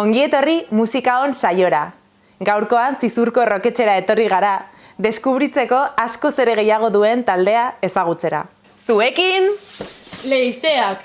Ongi etorri musikaon saiora. Gaurkoan Zizurko roketxera etorri gara, deskubritzeko askoz ere gehiago duen taldea ezagutzera. Zuekin! Leizeak!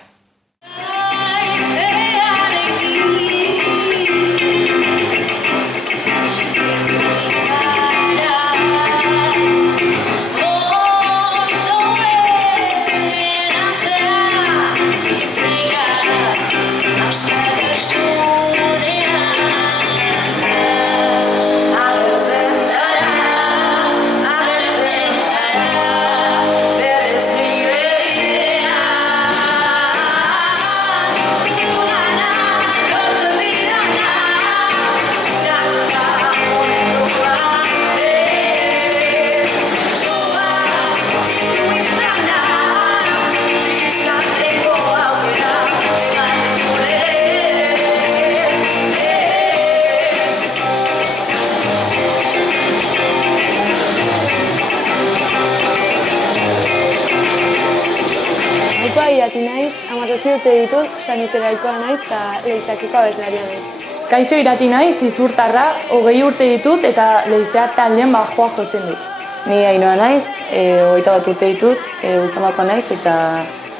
Irati naiz, 17 urte ditut, Sanizelaikoa naiz eta Leizakiko abeslaria dut. Kaixo Irati naiz, Zizurtarra, 20 urte ditut eta Leizeak taldean bajoa jotzen dut. Ni Ainhoa naiz, 21 urte ditut, Ultzamakoa naiz eta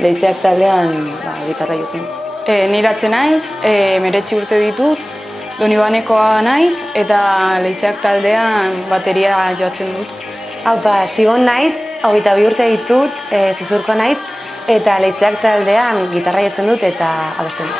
Leizeak taldean gitarra jotzen. Ni Iratxe naiz, 19 urte ditut, Donibanekoa naiz eta Leizeak taldean bateria jotzen dut. Haupa, Sigon naiz, 22 urte ditut, Zizurko naiz, eta Leizeak taldean gitarra jotzen dut eta abesten dut.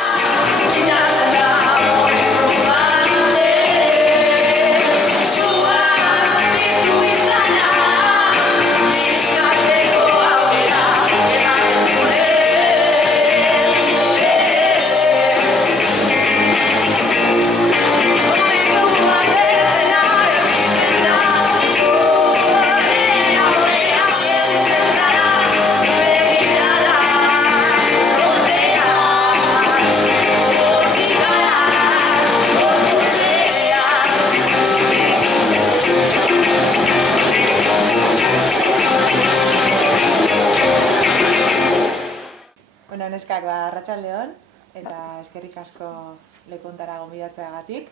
Neskak arratsaldeon eta eskerrik asko lekuntara gonbidatzeagatik.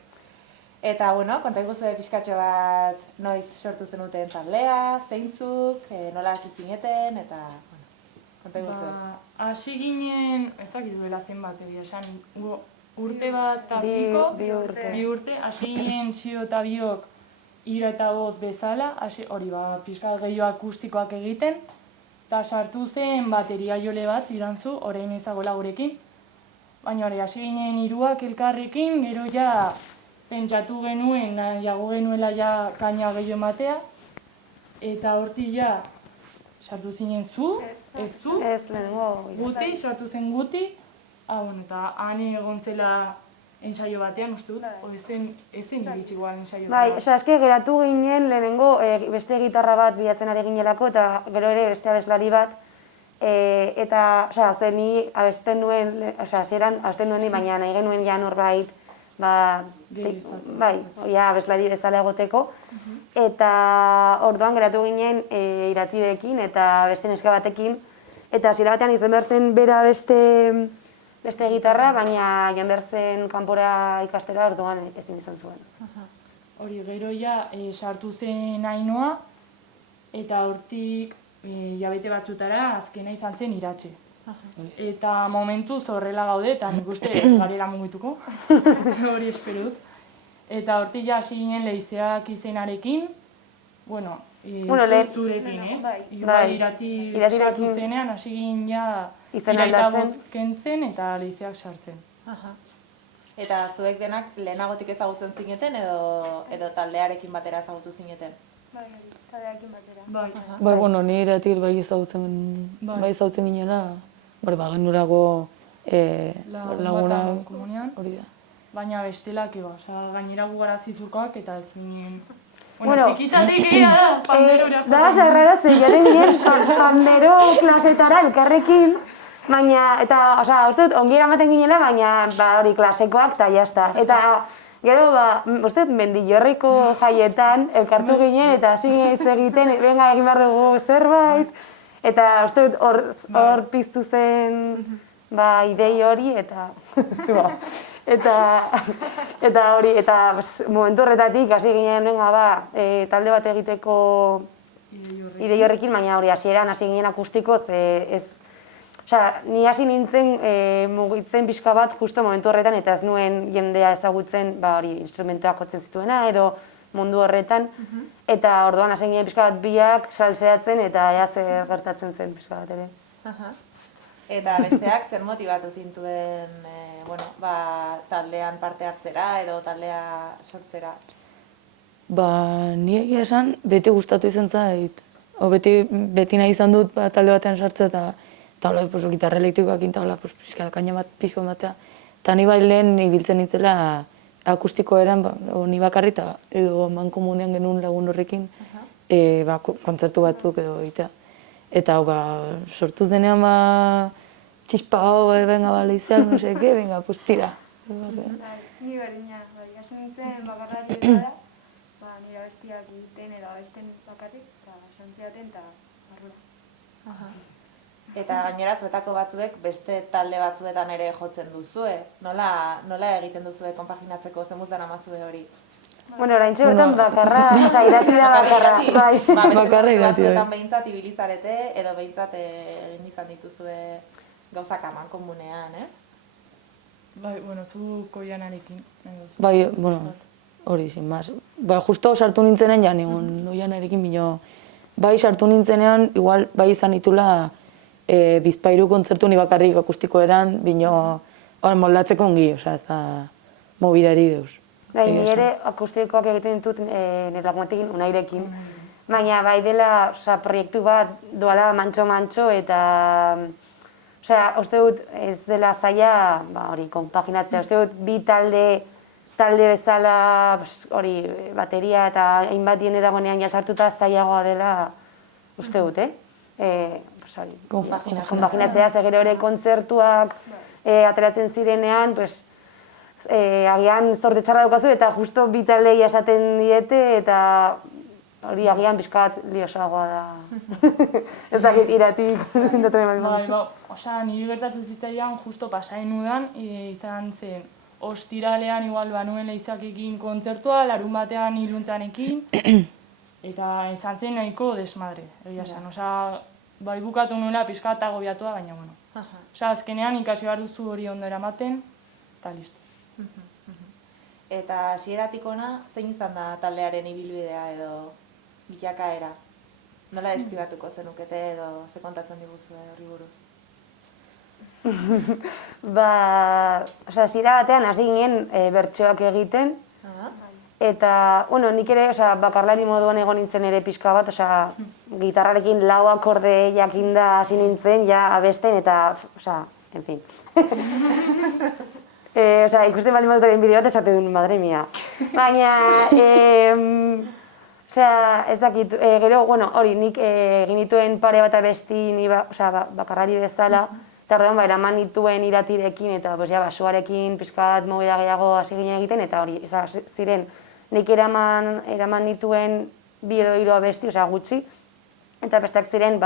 Eta konta iguzu pixkatxo bat noiz sortu zenuten taldea, zeintzuk, nola hasi zineten eta konta iguzu. Hasi ginen, ezakit duela zenbat egia esan, urte bat tapiko, bi urte, hasi ginen Zio eta Biok ira eta boz bezala, hori pixka gehiago akustikoak egiten, eta sartu zen bateria jole bat irantzu, orain ezagoela gurekin. Baina hori, hasi ginen hiruak elkarrekin, gero ja pentsatu genuen, nahiago genuela ja kaina gehiago ematea. Eta hortik ja sartu zinen zu, ez zu, guti, sartu zen guti. Eta han egon zela ensaio batean, uste dut, ezen iritsi igual ensaio batean. Bai, eske geratu ginen lehenengo beste gitarra bat bilatzen ari ginelako eta gero ere beste abeslari bat. Eta, ni abesten nuen, hasieran abesten nuen, baina nahi genuen ja norbait, abeslari bezala egoteko. Eta orduan geratu ginen Iratirekin eta beste neska batekin. Eta hasiera batean izan behar zen bera beste gitarra, baina joan behar zen kanpora ikastera orduan ezin izan zuen. Hori, gero ja sartu zen Ainhoa, eta hortik hilabete batzutara azkena izan zen Iratxe. Eta momentuz horrela gaude, eta nik uste ez garela mugituko, hori espero dut. Eta hortik ja hasi ginen Leizeak izenarekin, zurekin, Irati sartu zenean, hasi ginen ja Iraita boz kentzen eta Leizeak sartzen. Eta zuek denak lehenagotik ezagutzen zineten edo taldearekin batera ezagutu zineten? Bai, taldearekin batera. Bai, ni Iratik bai ezagutzen ginela, genurago laguna hori da. Baina bestelak gainera gu gara Zizurkoak eta ez ginen... Txikitatik egia da, panderora. Da, sarrara joaten ginen pandero klasetara elkarrekin, baina, uste dut, ongi eramaten ginela, baina hori klasekoak eta jazta. Eta gero, uste dut, Mendillorriko jaietan elkartu ginen eta hasi hitz egiten, benga egin behar dugu zerbait. Eta uste dut, hor piztu zen idei hori eta Eta hori, eta momentu horretatik hasi ginen talde bat egiteko idei horrekin, baina hori hasieran hasi ginen akustikoz, ni hasi nintzen mugitzen pixka bat justo momentu horretan, eta ez nuen jendea ezagutzen hori instrumentuak jotzen zituena edo mundu horretan, eta orduan hasi ginen pixka bat biak salseatzen eta ea zer gertatzen zen pixka bat ere. Eta besteak zer motibatu zintuen taldean parte hartzera edo taldea sortzera? Ni egia esan, beti gustatu izan zait. Beti nahi izan dut talde batean sartzea eta gitarra elektrikoak inta kaina bat pixko batea. Eta ni bai lehen ibiltzen nintzela akustiko eran, ni bakarri edo mankomunean genuen lagun horrekin kontzertu batzuk edo egitea. Eta sortuz denean txispa hau, venga, leizeak, no seke, venga, pues tira. Ni berdina, hasi nintzen bakarlari eta nire abestiak egiten edo abesten bakarrik, eta santziaten eta barrura. Eta gainera zuetako batzuek beste talde batzuetan ere jotzen duzue. Nola egiten duzue konpaginatzeko zemuz dara mazue hori? Bueno, oraintxe bertan bakarra, irati da bakarra. Bakarra irati da. Batzuetan behintzat ibilizarete edo behintzat egin izan dituzue gauzak aman komunean, ez? Bai, zu koianarekin. Bai, hori sin más. Justo sartu nintzenean ja nigun oianarekin bino. Bai sartu nintzenean, igual bai izan ditula Bizpairu kontzertu ni bakarrik akustiko eran, bino moldatzeko ongi, ez da movidari deus. Bai, ni ere akustikoak egiten ditut nire lagunatekin, Unairekin. Baina bai dela proiektu bat doala mantxo-mantxo eta uste dut ez dela zaila hori konpaginatzea. Uste dut bi talde bezala hori bateria eta hainbat diende dagoenean jasartuta zailagoa dela uste dut, konpaginatzea, gero ere kontzertuak ateratzen zirenean, agian zorte txarra daukazu eta justo bi taldei esaten diete eta hori agian pixkat liosagoa da. Ez dakit iratik. Niri gertatu zitzaidan justo pasain udan, izan zen ostiralean igual banuen leizakekin kontzertua, larun batean iluntzanekin, eta izan zen nahiko desmadre, egia esan. Bai bukatu nuela pixkat agobiatua, baina bueno. Azkenean ikasi behar duzu hori ondo eramaten, eta listo. Eta hasieratik hona, zein izan da taldearen ibilbidea edo bilakaera? Nola deskribatuko zenukete edo ze kontatzen diguzue horri buruz? Hasiera batean hasi ginen bertsoak egiten, eta, nik ere bakarlari moduan egon nintzen ere pixka bat, gitarrarekin lau akorde jakinda hasi nintzen, abesten eta, en fin. Ikusten baldin badutaren bideo bat esaten duen, madre mia. Baina, ez dakit, gero, hori, nik egin dituen pare bat abesti bakarrari bezala, eta orduan eraman nituen iratirekin eta basuarekin pixka bat movida gehiago hasi ginen egiten, eta hori, ziren, nik eraman nituen bi edo hiru abesti, gutxi, eta besteak ziren,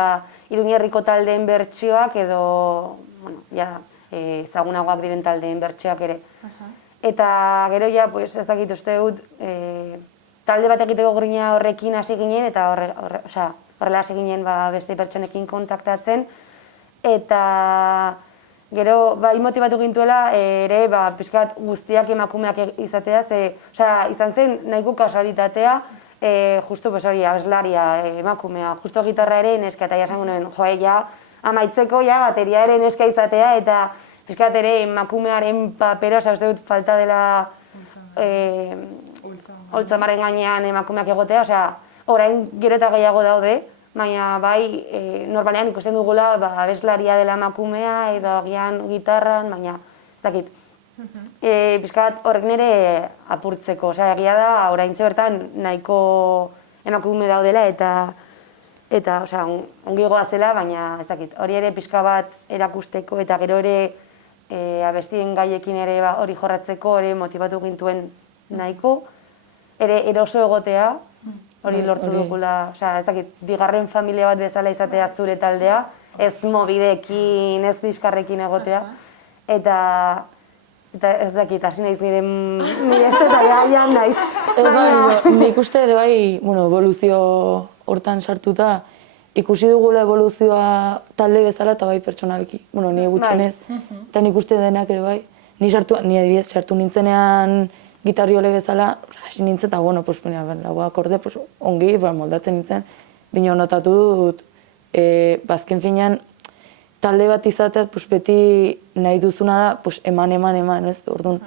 Iruñerriko taldeen bertsioak edo, ezagunagoak diren taldeen bertsioak ere. Eta gero ez dakit uste dut, talde bat egiteko grina horrekin hasi ginen, eta horrela hasi ginen beste pertsonekin kontaktatzen, eta gero motibatu gintuela ere pixkat guztiak emakumeak izatea, izan zen nahiko kasualitatea, justu hori abeslaria emakumea, justu gitarra ere neska, eta jasan guen amaitzeko bateria ere neska izatea, eta pixkat ere emakumearen papera, uste dut falta dela holtzamaren gainean emakumeak egotea, orain gero eta gehiago daude, baina normalean ikusten dugula abeslaria dela emakumea edo agian gitarran, baina ez dakit. Pixkat horrek nire apurtzeko, egia da oraintxe bertan nahiko emakume daudela eta ongi goazela, baina ez dakit, hori ere pixka bat erakusteko eta gero ere abestien gaiekin ere hori jorratzeko ere motibatu gintuen nahiko, ere eroso egotea, hori lortu dugula, ez dakit, bigarren familia bat bezala izatea zure taldea, ez mobidekin, ez diskarrekin egotea, eta Eta ez dakit, hasi naiz nire esteta jan naiz. Ez bai, nik uste ere bai, evoluzio hortan sartuta, ikusi dugula evoluzioa talde bezala eta bai pertsonalki. Ni gutxenez, eta nik uste denak ere bai. Ni adibidez, sartu nintzenean gitarriole bezala, hasi nintzen, eta lagu akorde, ongi, moldatzen nintzen, bino notatu dut, bazken finean, talde bat izatea, beti nahi duzuna da, eman, ez? Orduan,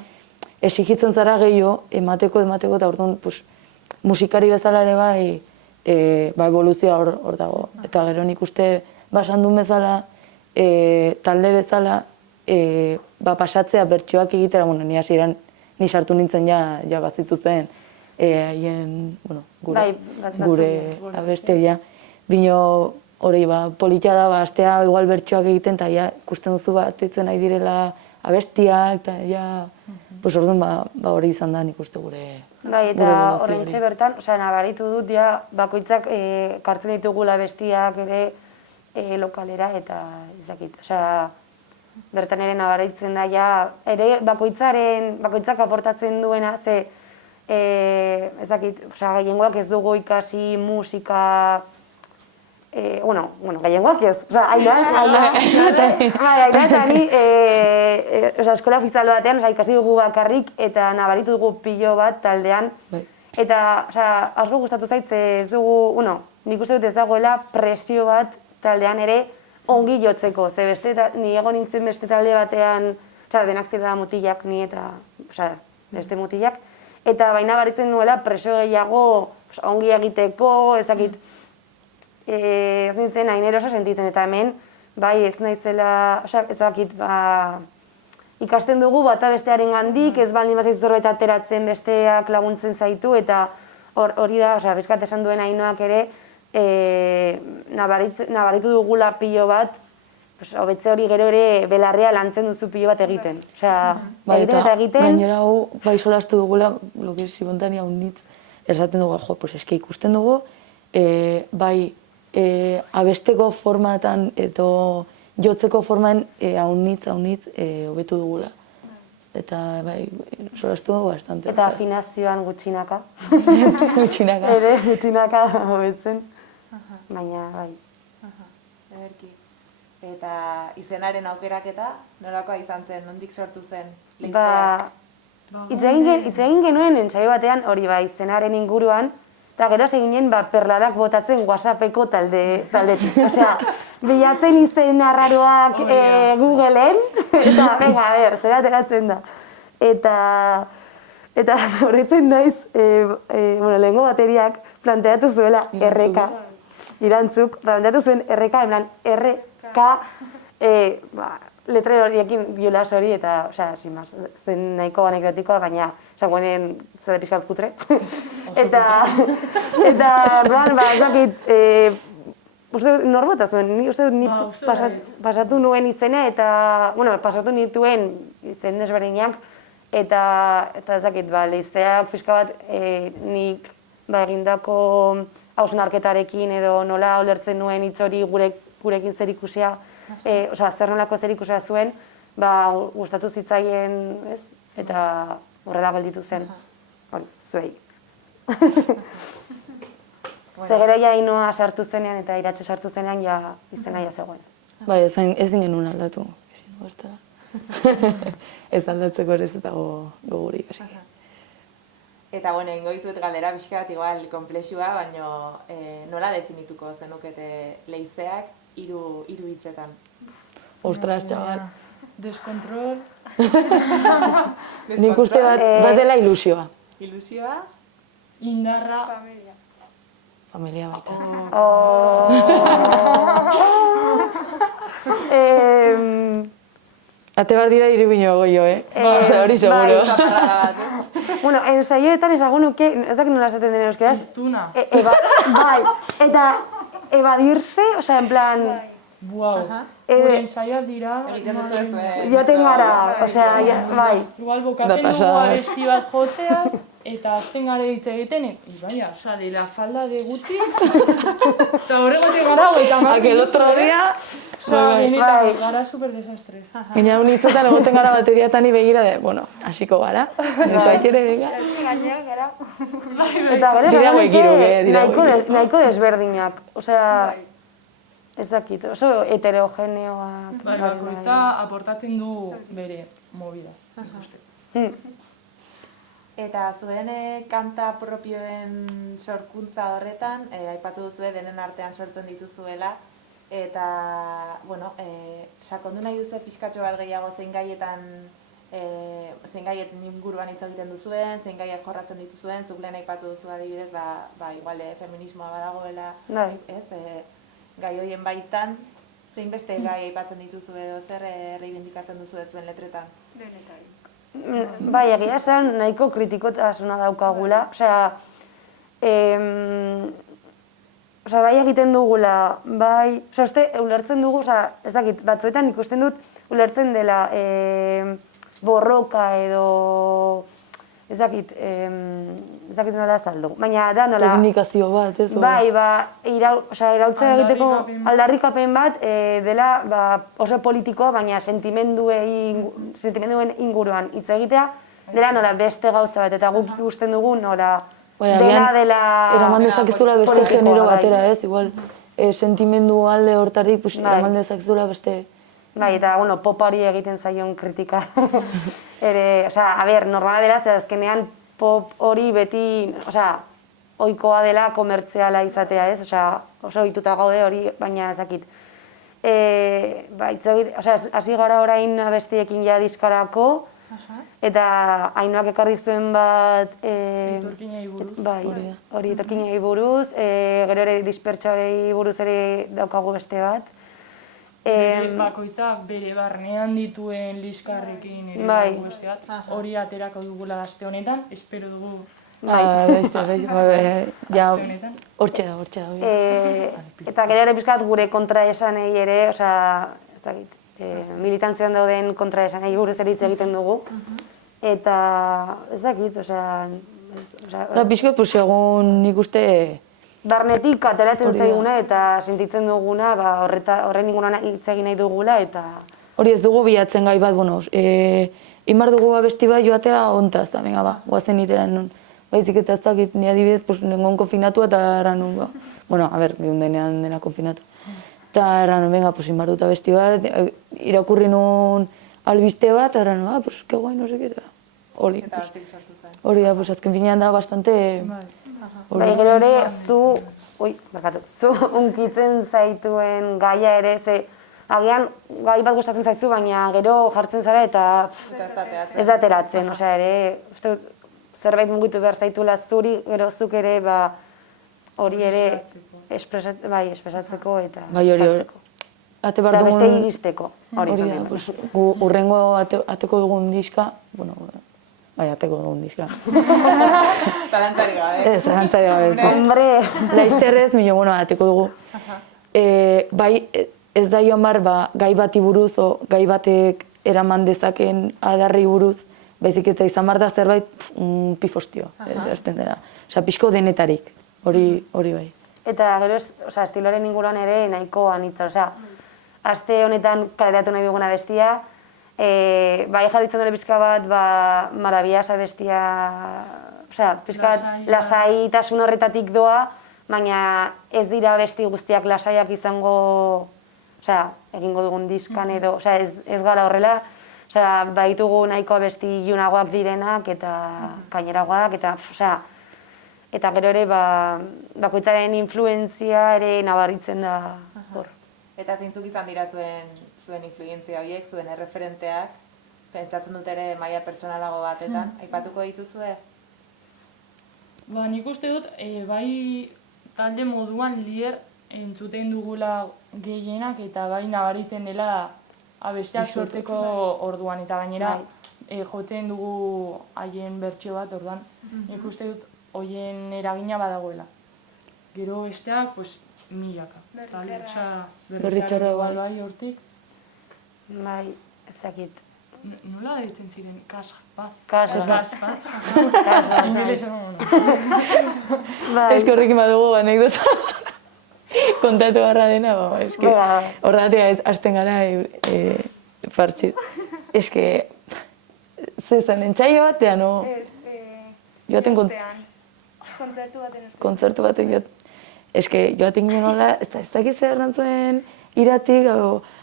exigitzen zara gehiago, emateko, eta orduan, musikari bezala ere bai, evoluzioa hor dago. Eta gero nik uste, basandun bezala, talde bezala, pasatzea bertsioak egitera, ni hasieran, ni sartu nintzen ja bazituzten, haien, gure abestia. Bino, hori, politia da, astea igual bertsioak egiten, eta ikusten duzu bat etzen nahi direla abestiak, eta orduan hori izan da nik uste gure bai, eta horrentxe bertan, nabaritu dut, bakoitzak kartzen ditugula abestiak ere lokalera, eta ezakit, bertan ere nabaritzen da, ere bakoitzak aportatzen duena, ze, ezakit, gehiengoak ez dugu ikasi musika, gehiengoak ez, Aina eta ni eskola ofizial batean ikasi dugu bakarrik eta nabaritu dugu pilo bat taldean. Eta asko gustatu zait, ez dugu, nik uste dut ez dagoela presio bat taldean ere ongi jotzeko. Ze ni egon nintzen beste talde batean, denak zirela mutilak ni eta beste mutilak. Eta baina baritzen nuela presio gehiago ongi egiteko, ezakit, ez nintzen hain eroso sentitzen, eta hemen, bai ez naizela, ezakit, ikasten dugu bata bestearen gandik, ez baldin bazaizu zerbait ateratzen besteak laguntzen zaitu, eta hori da, bizkat esan duen Ainoak ere, nabaritu dugula pilo bat, hobetze hori gero ere belarrea lantzen duzu pilo bat egiten. Egiten eta egiten... Gainera hau, bai solastu dugula, loki sibontania unitz, esaten dugu, eske ikusten dugu, bai, abesteko formatan edo jotzeko forman haunitz hobetu dugula. Eta bai, solastu dugu bastante. Eta afinazioan gutxinaka. Gutxinaka. Ere, gutxinaka hobetzen. Baina, bai. Ederki. Eta izenaren aukeraketa, norakoa izan zen, nondik sortu zen leizea? Hitz egin genuen entsaio batean hori izenaren inguruan, eta gero seginen perladak botatzen WhatsAppeko taldetik. Bilatzen izen arraroak Googleen, eta venga, zera ateratzen da. Eta horretzen naiz, lehengo bateriak planteatu zuela RK, Irantzuk, planteatu zuen RK, en plan, RK, letre horiekin biolas hori, eta, zen nahiko anekdotikoa, baina, guenen zede pixkat putre. Eta, zakit, norbota zuen, ni pasatu nuen izena, eta, pasatu nituen izen desberdinak, eta zakit, leizeak pixka bat nik egindako hausnarketarekin edo nola ulertzen nuen hitz hori gurekin zer ikusia, zer nolako zer ikusia zuen, gustatu zitzaien, eta horrela gelditu zen, zuei. Zegero Ainoa sartu zenean eta Iratxe sartu zenean izena zegoen. Bai, ezin genuen aldatu, ez aldatzeko ere ez eta gogurik. Eta, ingo izuet galdera pixkat igual komplexua, baina nola definituko zenukete leizeak hiru hitzetan? Ostras, txabal. Deskontrol. Nik uste bat dela ilusioa. Ilusioa? Indarra. Familia baita. Ate bat dira iribino goio, hori seguro. Bueno, ensaioetan esago nuke, ez dakit nola esaten denen euskeraz. Iztuna. Bai, eta evadirse, en plan... Buau, gure ensaioak dira... Egiten duzu ez, joaten gara, bai. Igual bokatzen dugu abesti bat jotzeaz, eta azten gara hitz egiten, ibaia, de la falda de Gucci, eta horregote gara, Aquel otro día... Benetan, gara super desastre. Gaina unitzetan egoten gara bateriatan begira de, bueno, hasiko gara. Nezuait ere, venga. Gainean, gara. Eta gero Dira esan hauek hiru, dira nahiko, hauek nahiko desberdinak. Osea, ez dakit, oso heterogeneoak. Bai, bakoitza aportatzen du bere movida. Eta zuen kanta propioen sorkuntza horretan, aipatu duzue denen artean sortzen dituzuela, eta, bueno, sakondu nahi duzu pixkatxo bat gehiago zein gaietan, zein gaietan inguruan hitz egiten duzuen, zein gaiak jorratzen dituzuen, zuk lehen aipatu duzu adibidez, igual feminismoa badagoela, ez, gai horien baitan, zein beste gai aipatzen dituzu edo zer reibindikatzen duzu zuen letretan? Denetarik. Bai, egia esan nahiko kritikotasuna daukagula, osea, bai egiten dugula, bai, ulertzen dugu, ez dakit, batzuetan ikusten dut, ulertzen dela borroka edo, ez dakit nola azaldu, baina da nola... Komunikazio bat, ez? Bai, irautzea egiteko aldarrikapen bat dela oso politikoa, baina sentimentuen inguruan hitz egitea, dela nola beste gauza bat, eta guk ikusten dugu nola dela... Eraman dezakizula beste genero batera, ez? Igual, sentimendu alde hortarik, eraman dezakizula beste... Bai, eta, bueno, popari egiten zaion kritika. A ber, normala dela, ze azkenean pop hori beti, ohikoa dela komertziala izatea, ez? Oso ohituta gaude hori, baina ezakit. Hasi gara orain abestiekin ja diskarako, eta Ainoak ekarri zuen bat... Etorkinei buruz. Bai, hori etorkinei buruz, gero ere dispertsoarei buruz ere daukagu beste bat. Bakoitza bere barnean dituen liskarrekin ere dugu beste bat. Hori aterako dugula aste honetan, espero dugu. Hortxe da. Eta gero ere pixkat gure kontraesanei ere, militantzian dauden kontraesanei buruz ere hitz egiten dugu. Eta ez dakit, pixkat, egun nik uste... Barnetik ateratzen zaiguna eta sentitzen duguna, horren inguruan hitz egin nahi dugula eta... Hori ez dugu bilatzen gai bat, bueno, imar dugu abesti bat joatea ontaz, venga ba, guazen iteran nun. Baizik eta ez dakit, ni adibidez, nengon konfinatu eta erran nun, bueno, denean dena konfinatu. Eta erran nun, venga, imar dut abesti bat, irakurri nun albiste bat, erran nun, que guai, no seke, eta hori. Eta hortik sortu zen. Hori da, azken finean da, bastante... Bai, gero ere, zu unkitzen zaituen gaia ere, ze agian gai bat gustatzen zaizu, baina gero jartzen zara eta ez da ateratzen, osea ere, zerbait mugitu behar zaitula zuri, gero zuk ere, hori ere espresatzeko eta saltzeko. Eta beste iristeko, hori da. Urrengo ateko dugun diska, bueno, bai, ateko dugun diska. Zalantzari gabe. Ez, zalantzari gabe. Hombre! Laizterrez, bueno, ateko dugu. Bai, ez da joan bar, gai bati buruz, o gai batek eraman dezaken adarri buruz, baizik eta izan bar da zerbait pifostio, erten dena. Osa, pixko denetarik, hori bai. Eta gero, estiloaren inguruan ere nahiko anitza, aste honetan kaleratu nahi duguna bestia, bai jarritzen dure pixka bat, Maravillas abestia, pixka bat lasaitasun horretatik doa, baina ez dira abesti guztiak lasaiak izango, egingo dugun diskan edo, ez gara horrela, baitugu nahiko abesti ilunagoak direnak eta gaineragoak, eta gero ere bakoitzaren influentzia ere nabaritzen da hor. Eta zeintzuk izan dira zuen influentzia horiek, zuen erreferenteak, pentsatzen dut ere maila pertsonalago batetan, aipatuko dituzue? Nik uste dut, bai talde moduan lider entzuten dugula gehienak eta bai nabaritzen dela abestiak sortzeko orduan eta gainera joten dugu haien bertsio bat orduan. Nik uste dut hoien eragina badagoela. Gero besteak, milaka. Berritxarra bai hortik. Bai, ezakit. Nola ditzen ziren? Kaspaz. Kaspaz. Ingelesa no. Ez horrekin badugu anekdota. kontatu barra dena, eske, horregatik hasten gara fartxit. Eske, zezen, entxaio batean, no? Joaten kontzertu baten uste. kontzertu baten joaten. Eske, joaten ginen nola, ez dakit zer erantzuen iratik,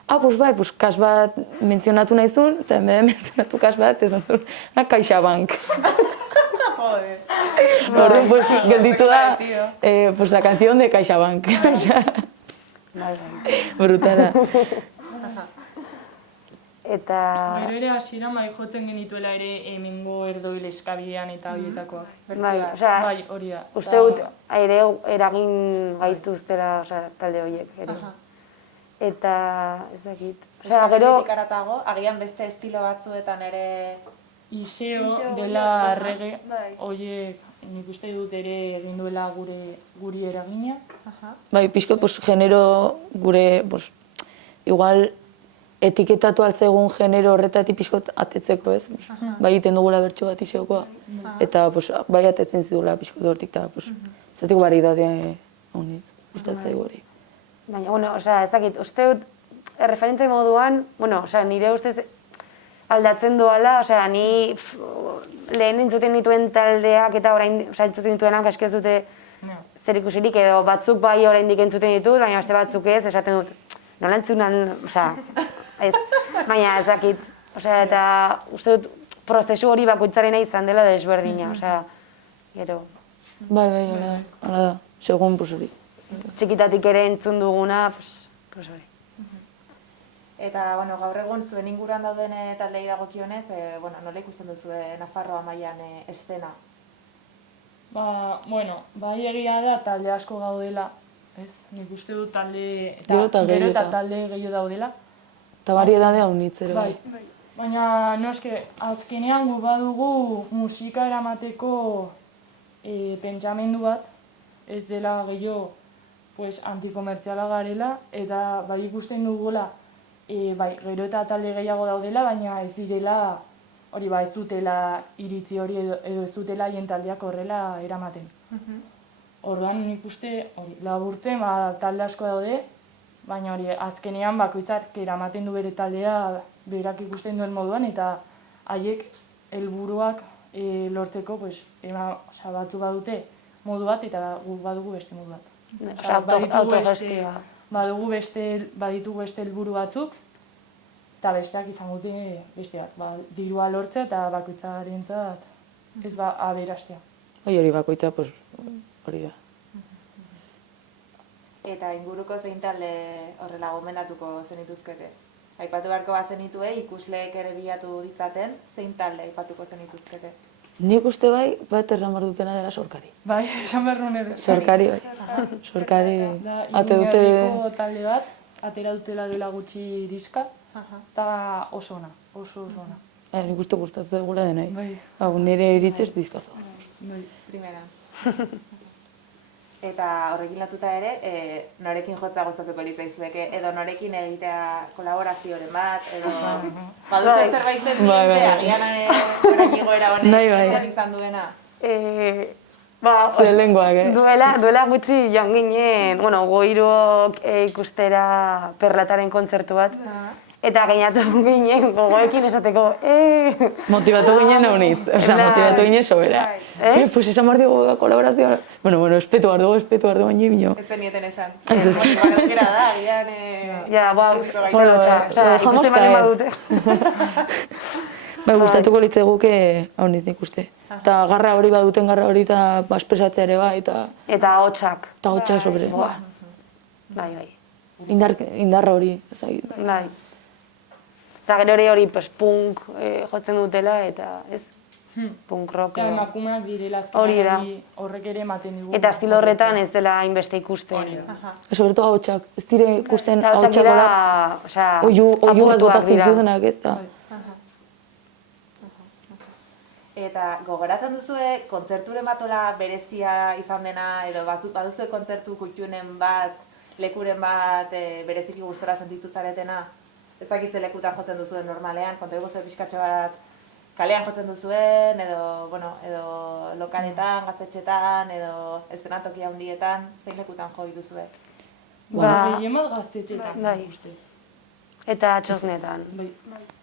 pues bai, pues kas bat mentzionatu nahizun, eta hemen mentzionatu kas bat, ez antzun, CaixaBank. Joder. Orduan, pues, gelditu da, pues la canción de CaixaBank. Brutala. Eta... Gero ere hasieran bai jotzen genituela ere hemengo erdoil eskabidean eta horietakoak. Bai, osea, Bai, hori da. uste dut ere eragin gaituztela, osea, talde horiek ere. Eta, ez dakit. Osea, gero... Eskabidetik aratago, agian beste estilo batzuetan ere... Iseo dela reggae, horiek nik uste dut ere egin duela guri eragina. Bai, pixko, pues, genero gure, pues, igual, etiketatu alzegun genero horretatik pixkot atetzeko, ez? Bai egiten dugula bertso bat iseokoa, eta pues, bai atetzen zidula pixkot hortik, eta pues, zatik barik dadea honit, gustatzen hori. Baina, bueno, osea, ez dakit, uste dut, referente moduan, bueno, osea, nire ustez aldatzen doala, osea, ni lehen entzuten dituen taldeak eta orain, osea, entzuten dituenak aski ez dute zer ikusirik, edo batzuk bai oraindik entzuten ditut, baina beste batzuk ez, esaten dut, nola entzunan, osea, ez, baina ez dakit, osea, eta uste dut prozesu hori bakoitzarena izan dela desberdina, osea, gero. Bai, hala da, segun, pues hori. Txikitatik ere entzun duguna, pues hori. Eta, bueno, gaur egun zuen inguruan dauden taldei dagokionez, bueno, nola ikusten duzu Nafarroa mailan eszena? Bueno, bai egia da talde asko gaudela, ez? Nik uste dut talde Gero eta talde gehiago daudela. Eta variedadea unitzero. Bai. Baina, noske, azkenean gu badugu musika eramateko pentsamendu bat, ez dela gehiago pues, antikomertziala garela, eta bai ikusten dugula, bai, gero eta talde gehiago daudela, baina ez direla, hori ba, ez dutela iritzi hori edo ez dutela hien taldeak horrela eramaten. Orduan nik uste, laburtzen, talde asko daude, baina hori azkenean bakoitzak eramaten du bere taldea berak ikusten duen moduan, eta haiek helburuak lortzeko, batzu badute modu bat, eta guk badugu beste modu bat. Autogestioa. Baditugu beste helburu batzuk, eta besteak izango dute beste bat. Dirua lortzea eta bakoitzarentzat ez aberastea. Hori bakoitza, pues, hori da. Eta inguruko zein talde horrela gomendatuko zenituzkete? Aipatu beharko bazenitue, ikusleek ere bilatu ditzaten, zein talde aipatuko zenituzkete? Nik uste bai, bat erramar dutena dela Sorkari. Bai, esan behar nuen ere. Sorkari, bai. Sorkari, ate dute... Iruñerriko talde bat, atera dutela duela gutxi diska, eta oso ona, oso ona. Nik uste gustatzen gula denai. Bai. Nire iritzez diskazo. Bai. Primera. Eta horrekin lotuta ere, norekin jotzea gustatuko litzaizueke, edo norekin egitea kolaborazioren bat, edo... Baduzu zerbait pendiente, agian orain igoera honek izan duena. Zer lenguak, Duela gutxi joan ginen, bueno, Goirok ikustera Perlataren kontzertu bat, eta gainatu ginen gogoekin esateko, Motivatu ginen honitz, motivatu ginen sobera. Pues esan behar dugu kolaborazioa. Bueno, espetu behar dugu, baina bino. Ez zenieten esan. Motivazioa da, agian... Ja, folotxa, ikusten bali badute. Bai, gustatuko litzeguke honitz nik uste. Eta garra hori baduten garra hori eta espresatzea ere bai, eta hotxak. Eta hotxak sobre. Bai. Indarra hori, ezagit. Bai. Eta gero hori punk jotzen dutela, eta ez, punk rock. Eta emakumeak direla horrek ere ematen dugu. Eta estilo horretan ez dela hainbeste ikusten. Sobertu hotxak, ez dire ikusten hotxak dira, oiu bat botatzen zuzenak ez da. Eta gogoratzen duzue, kontzerturen batola berezia izan dena, edo baduzue kontzertu kutxunen bat, lekuren bat bereziki gustora sentitu zaretena? Ez dakitze lekutan jotzen duzuen normalean, konta eguzue pixkatxo bat kalean jotzen duzuen, edo lokaletan, gaztetxetan, edo estenatokia handietan, zein lekutan jo dituzue? Gehien bat gaztetxetan, Bai. uste. Eta txosnetan. Bai.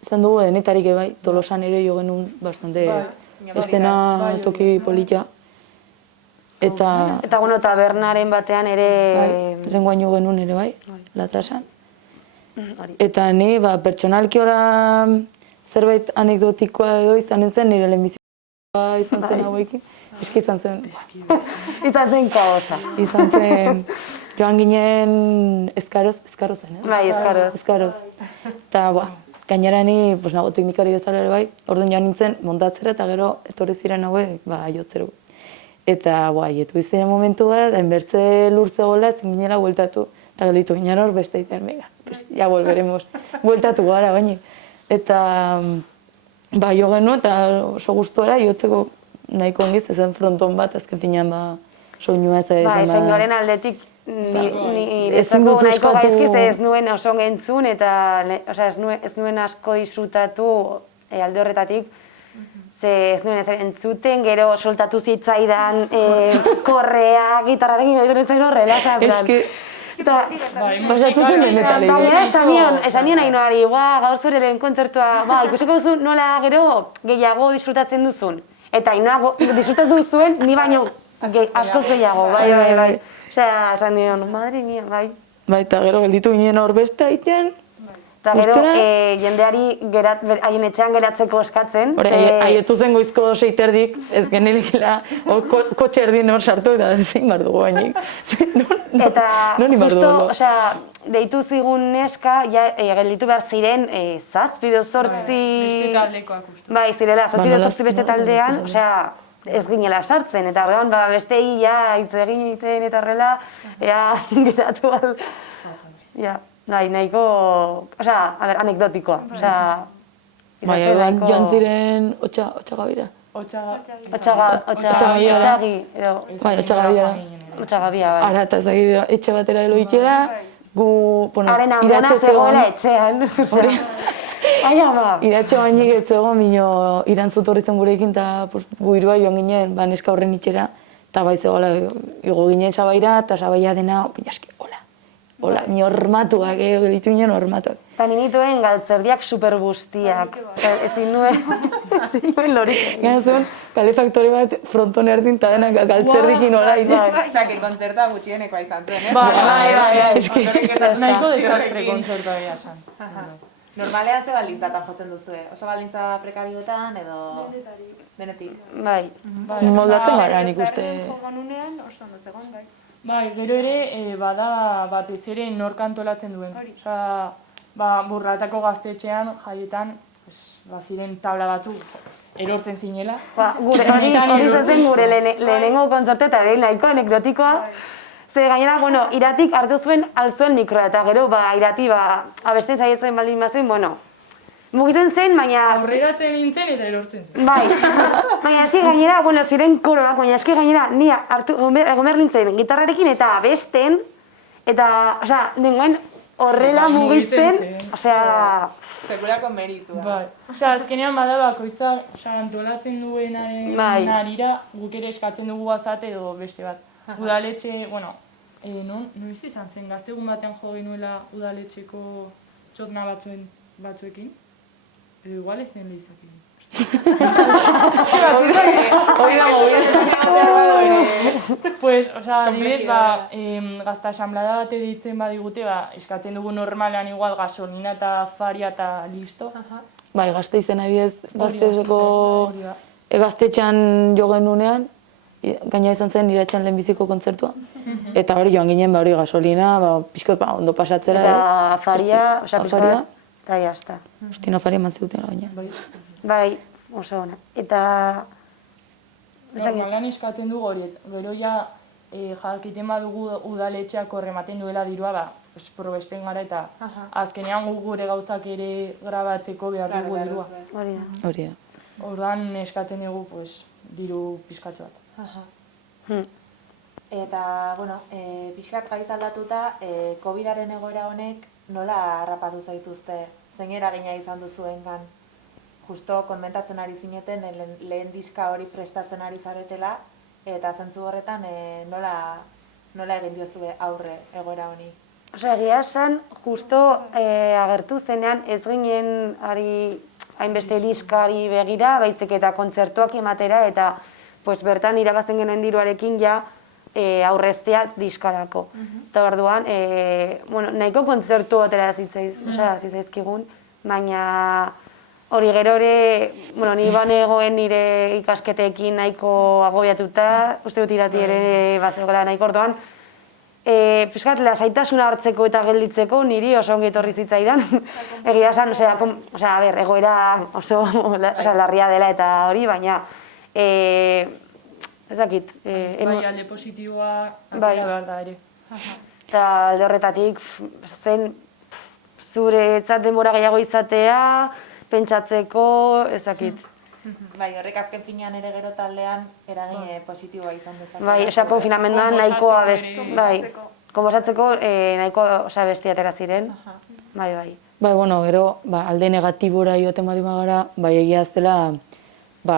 Izan dugu denetarik bai, Tolosan ere jo genuen bastante estena toki polita. Eta Eta bueno, tabernaren batean ere... rengoan jo genuen ere bai, Latasan. Hori. Eta ni pertsonalki ora zerbait anekdotikoa edo izan nintzen, nire lehenbizikoa izan zen hauekin. Eski izan zen. Izan zen kaosa. Izan zen, joan ginen Ezkaroz zen, Bai, Ezkaroz. Ezkaroz. Eta, gainera ni, nago teknikari bezala ere bai, orduan joan nintzen montatzera eta gero etorri ziren hauek, jotzero. Eta, aietu izan momentu bat, enbertze lur zegoela, ezin ginela bueltatu. Eta gelditu ginen hor beste egiten, venga, ya volveremos, bueltatu gara, baina. Eta, jo genuen eta oso guztuara jotzeko nahiko ongiz, ezen fronton bat, azken finean, soinua ez izan da. Soinuaren aldetik nire ezin zako duzu nahiko eskatu- gaizkiz ez nuen oso entzun eta ez nuen asko disfrutatu alde horretatik. Ze ez nuen ezer entzuten, gero soltatu zitzaidan korrea, gitarrarekin edo zen horrela, Eske, Eta, pasatu zen denetarik. gainera esan nion Ainoari, gaur zure lehen kontzertua, ikusiko duzu nola gero gehiago disfrutatzen duzun. Eta Ainoa disfrutatu zuen, ni baino askoz gehiago, bai. Osea, esan nion, madre mia, bai. Bai, eta gero gelditu ginen hor beste aitean. Eta gero, Gustura? jendeari haien etxean geratzeko eskatzen. Aietu zen goizko 6:30, ez genelikela, kotxe erdien hor sartu eta ezin behar dugu bainik. Eta Non behar justo, dugu. osea, deitu zigun neska, gelditu behar ziren 7 edo 8... Beste taldekoak uste. Bai, zirela, 7 edo nola- 8 beste nola taldean, gelditu osea, ez ginela sartzen, eta orduan, bestei, hitz egiten eta horrela, geratu al... Bai, nahiko, osea, anekdotikoa, osea... Bai, joan ziren Otxagabira. Otxagi, edo... Bai, Otxagabira. Otxagabia, bai. Ara, eta zagi etxe batera eloikera, gu, Haren amona zegoela etxean, osea... Ai, ama! Iratxe bainik ez zegoen, mino irantzut horri zen gurekin, eta gu hirua joan ginen, neska horren itxera, eta bai zegoela, igo ginen Sabaira, eta Sabaia dena, pinaski, hola, ni hormatuak, gelitu ginen hormatuak. Eta ninituen galtzerdiak superbustiak. Ezin nuen lorik. Gana zuen, kalefaktore bat fronton erdin, eta denak galtzerdikin hola. Osea, que kontzertua gutxienekoa izan zen, Bai. Eski, Nahiko desastre kontzertua egia esan. Normalean ze baldintzatan jotzen duzue? Oso baldintza prekarioetan edo... Denetik. Bai. moldatzen gara nik uste. Jogan unean oso ondo zegoen, bai. Bai, gero ere, bada batez ere nork antolatzen duen. Osea, Burlatako gaztetxean, jaietan, ziren tabla batu erortzen zinela. Hori zen gure lehenengo kontzertetaren nahiko anekdotikoa. Ze gainera, Iratik hartu zuen altzuen mikroa, eta gero, Irati, abesten saietzen baldin bazen, mugitzen zen, baina... Aurreratzen nintzen eta erortzen zen. Bai, baina eski gainera, ziren koroak, baina eski gainera, ni egomer nintzen gitarrarekin eta abesten, eta, nengoen horrela mugitzen, Sekulako meritua. Bai. Azkenean bada bakoitza, antolatzen duenaren arira, guk ere eskatzen dugu azate edo beste bat. Udaletxe, noiz izan zen, gaztegun batean jo genuela udaletxeko txotna batzuekin. Edo igual ez zen lehizakin. Pues, adibidez, gazta asamblada bate deitzen badigute, eskatzen dugu normalean igual gasolina eta faria eta listo. Bai, gazte izan adibidez, gaztetxean jo genunean, gaina izan zen Iratxan lehenbiziko kontzertua. Eta hori joan ginen, hori gasolina, pixkot ondo pasatzera ez. Eta faria, Faria. eta jazta. Ostina faria eman ziguten gaina. Bai, oso ona. Eta... Normalan eskatzen dugu hori, gero ja jakiten badugu udaletxeak horrematen duela dirua, probesten gara eta azkenean gure gauzak ere grabatzeko behar dugu dirua. Hori da. Orduan eskatzen dugu diru pizkatxo bat. Eta, pixkat gaiz aldatuta, COVID-aren egoera honek nola harrapatu zaituzte? Zein eragina izan duzuengan? Justo komentatzen ari zineten lehen diska hori prestatzen ari zaretela, eta zentzu horretan nola egin diozue aurre egoera honi? osea, egia esan, justo agertu zenean ez ginen ari hainbeste diskari begira, baizik eta kontzertuak ematera, eta pues, bertan irabazten genuen diruarekin ja aurreztea diskarako. Eta orduan, bueno, nahiko kontzertu atera zitzaizkigun, baina hori gero ere, bueno, ni banegoen nire ikasketekin nahiko agobiatuta, uste dut irati ere bazegoela nahiko orduan, pixkat, lasaitasuna hartzeko eta gelditzeko niri oso ongi etorri zitzaidan. Egia esan, a ber, egoera oso larria dela eta hori, baina ez dakit. Bai, alde positiboa atera behar da ere. Eta alde horretatik, zen zuretzat denbora gehiago izatea, pentsatzeko, ez dakit. Bai, horrek azken finean ere gero taldean eragin positiboa izan dezake. Bai, esan konfinamenduan nahikoa konposatzeko nahiko bestia atera ziren. Bai, bai. Bai, bueno, gero, alde negatibora joaten bali magara, bai egia ez dela,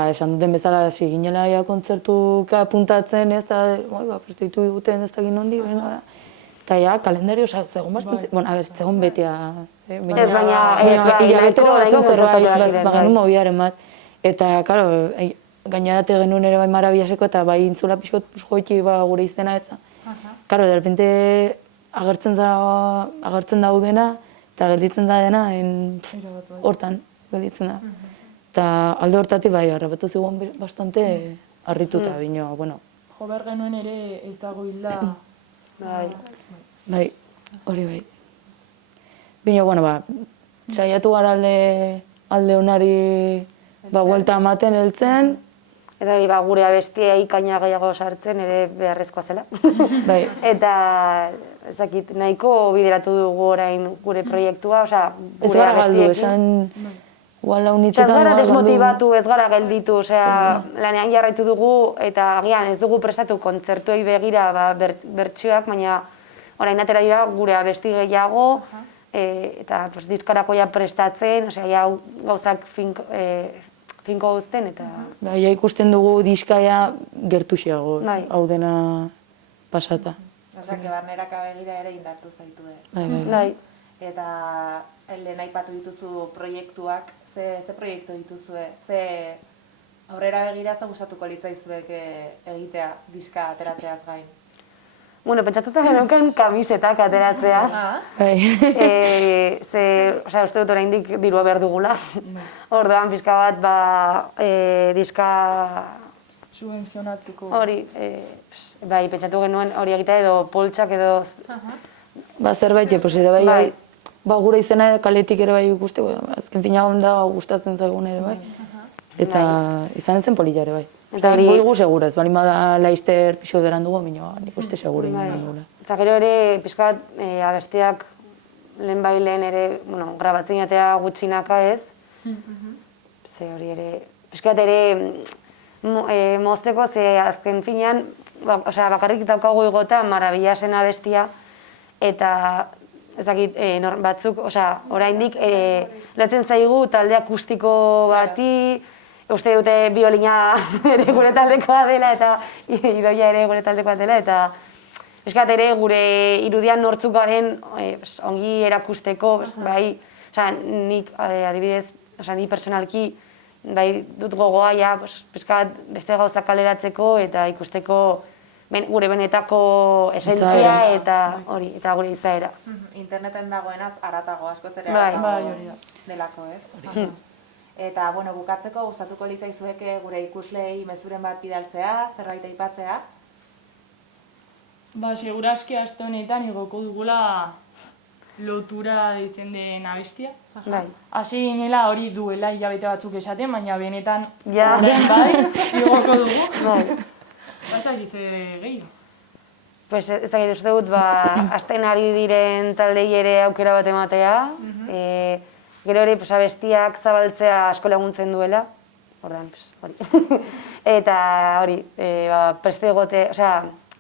esan duten bezala hasi ginela kontzertuka puntatzen, ez da, prostitui duten ez da ginen hondi, venga, eta ja, kalendario, zegoen bastante, bueno, a ber, zegoen betea. Ez baina, hilabeteko zerbait, genuen mobiaren bat. Eta, karo, gainerate genuen ere bai marabiaseko eta bai intzula pixkot joitxi gure izena ez da. Karo, de repente agertzen daudena eta gelditzen da dena hortan gelditzen da. Eta alde hortatik bai, harrapatu zigoen bastante harrituta, bino, bueno. Jo behar genuen ere ez dago hilda. Bai, hori bai. Bino, bueno, saiatu gara alde honari buelta ematen heltzen. Eta gure abestia ikaina gehiago sartzen ere beharrezkoa zela. Bai. Eta ez dakit, nahiko bideratu dugu orain gure proiektua, osea, ez gure gara galdu, abestiekin. esan launitzetan Ez gara desmotibatu, ez gara gelditu, osea, lanean jarraitu dugu eta agian ez dugu prestatu kontzertuei begira bertsioak, baina orain atera dira gure abesti gehiago, eta diskarako ja prestatzen, osea, gauzak finko guzten, eta... Ja ikusten dugu diskaia gertuxeago, hau dena pasata. Osea, barneraka begira ere indartu zaitu. Bai. Eta lehen aipatu dituzu proiektuak, ze proiektu dituzue, ze aurrera begira ze gustatuko litzaizuek egitea diska ateratzeaz gain? Bueno, pentsatuta geneuken kamisetak ateratzea. Osea, uste dut oraindik dirua behar dugula. Orduan, pixka bat, diska... Subvenzionatzeko. Hori, bai, pentsatu genuen hori egitea edo poltsak edo... Zerbait, ere bai, gure izena kaletik ere bai ikusteko, azken fina da gustatzen zaigun ere bai. Eta izan zen polilla ere bai. Goigu segura, ez bali da laizter pixo beran dugu, nik uste segura ingen dugula. Eta gero ere, pixkat, abestiak lehen ere, grabatzen jatea gutxinaka ez. Ze hori ere, pixkat ere mozteko, ze azken finean, bakarrik daukagu igota marabillasen abestia, eta ez dakit, batzuk, oraindik letzen zaigu talde akustiko bati, uste dute biolina ere gure taldekoa dela eta idoia ere gure taldekoa dela eta eskat ere gure irudian nortzuk garen ongi erakusteko, bai, nik adibidez, ni personalki bai dut gogoa ja, beste gauza kaleratzeko eta ikusteko gure benetako esentzia eta hori, eta gure izaera. Interneten dagoenaz haratago askoz ere delako, ez? Eta, bukatzeko gustatuko litzaizuek gure ikuslei mezuren bat bidaltzea, zerbait aipatzea? Seguraski aste honetan igoko dugula lotura ditzen den abestia. Hasi ginela hori duela hilabete batzuk esaten, baina benetan orain bai, igoko dugu. Batzak izere gehiago. Ez dakit uste dut, asten ari diren taldei ere aukera bat ematea. Gero hori abestiak zabaltzea asko laguntzen duela. Ordan, hori. Eta hori, preste egote,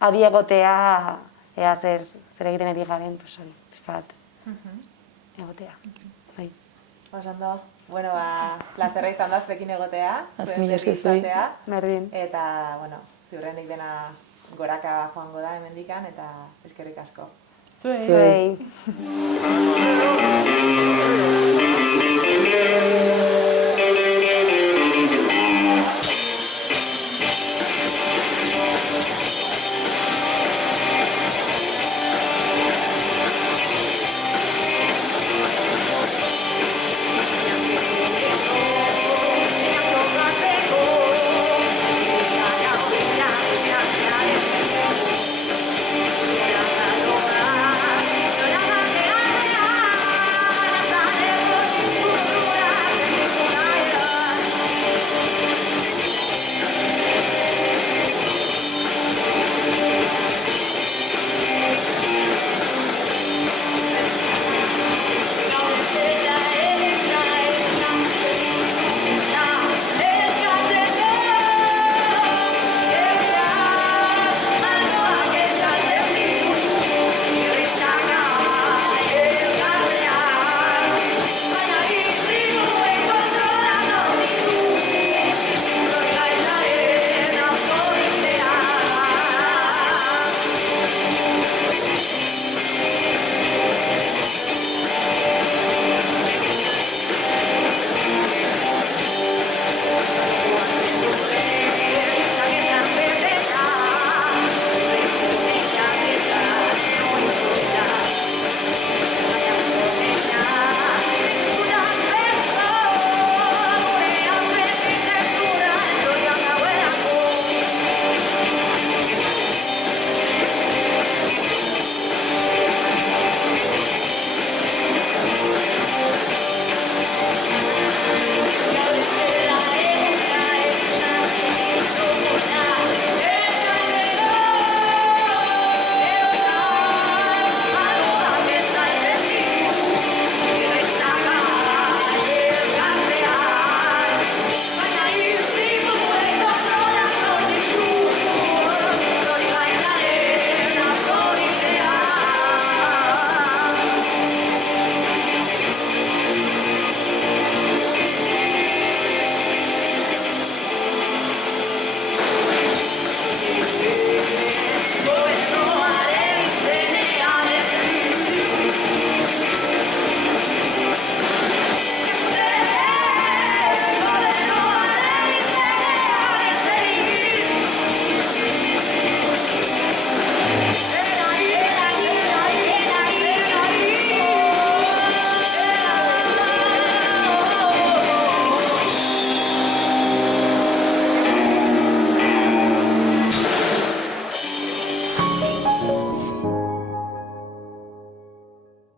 adi egotea, ea zer egiten ari garen, hori, pizkat, egotea. Bai. Osando, plazerra izan da zuekin egotea. Azmila eskezuei. Berdin. Eta, ziurrenik dena goraka joango da hemendikan, eta eskerrik asko. Zuei. Zuei.